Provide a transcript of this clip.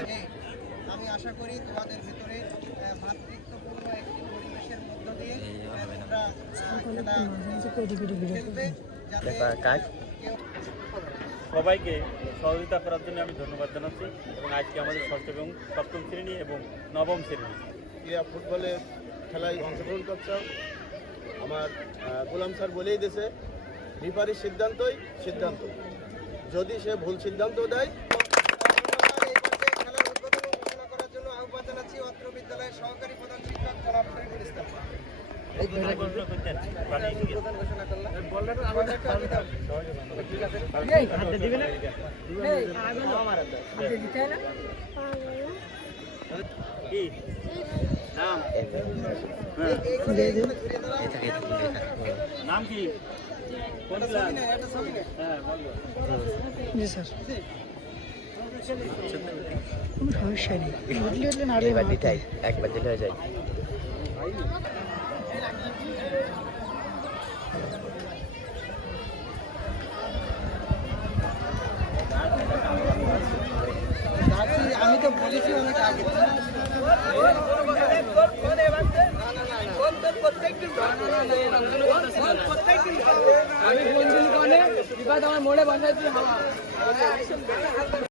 হ্যাঁ, আমি আশা করি তোমাদের ভিতরে একটি পরিবেশের মধ্য দিয়ে সবাইকে সহযোগিতা করার জন্য আমি ধন্যবাদ জানাচ্ছি এবং আজকে আমাদের ষষ্ঠ এবং সপ্তম শ্রেণি এবং নবম শ্রেণি। ক্রীড়া ফুটবলে খেলায় অংশগ্রহণ করছে। আমার গোলাম স্যার বলেই দিয়েছে রিফারির সিদ্ধান্তই সিদ্ধান্ত যদি সে ভুল সিদ্ধান্ত দেয় সহাকারী প্রধান শিক্ষক জনাব শরীফুল ইসলাম। নাম কি জি স্যার। কোনো সমস্যা নেই। বুঝলি উঠলে না হলে একবার দিলে হয়ে যায়। আমি তো বলেছি অনেক আগে। আমি বন্ধু কনে বিবাদ আমার মোড়ে বসাইছি